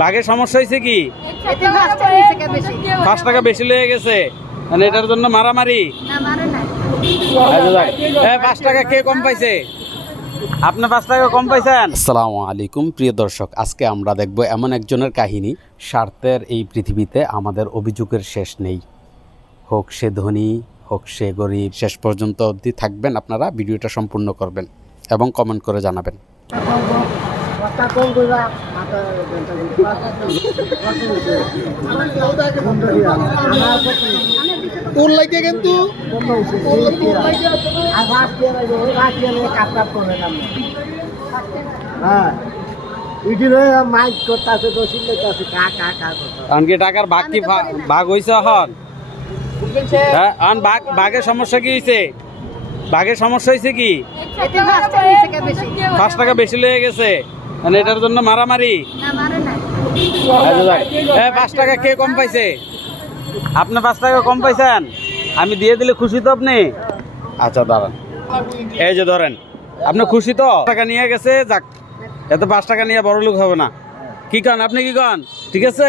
বাঘের সমস্যা হয়েছে কি? 5 টাকা বেশি লেগে গেছে, মানে এটার জন্য মারামারি। 5 টাকা কে কম পাইছে? আপনি 5 টাকা কম পাইছেন। আসসালামু আলাইকুম প্রিয় দর্শক, আজকে আমরা দেখব এমন একজনের কাহিনী। স্বার্থের এই পৃথিবীতে আমাদের অভিযোগের শেষ নেই, হোক সে ধনী হোক সে গরিব। শেষ পর্যন্ত অবধি থাকবেন আপনারা, ভিডিওটা সম্পূর্ণ করবেন এবং কমেন্ট করে জানাবেন। কিন্তু টাকার ভাগ কি ভাগ হয়েছে? এখন বাঘের সমস্যা কি হয়েছে? বাঘের সমস্যা হয়েছে কি? 5 টাকা বেশি লেগে গেছে, মানে এটার জন্য মারামারি। 5 টাকা কে কম পাইছে? আপনি 5 টাকা কম পাইছেন, আমি দিয়ে দিলে খুশি তো আপনি? আচ্ছা দাঁড়ান, এই যে ধরেন, আপনি খুশি তো? টাকা নিয়ে গেছে, যাক, এত 5 টাকা নিয়ে বড় লোক হবে না। কি কান আপনি, কি কান? ঠিক আছে।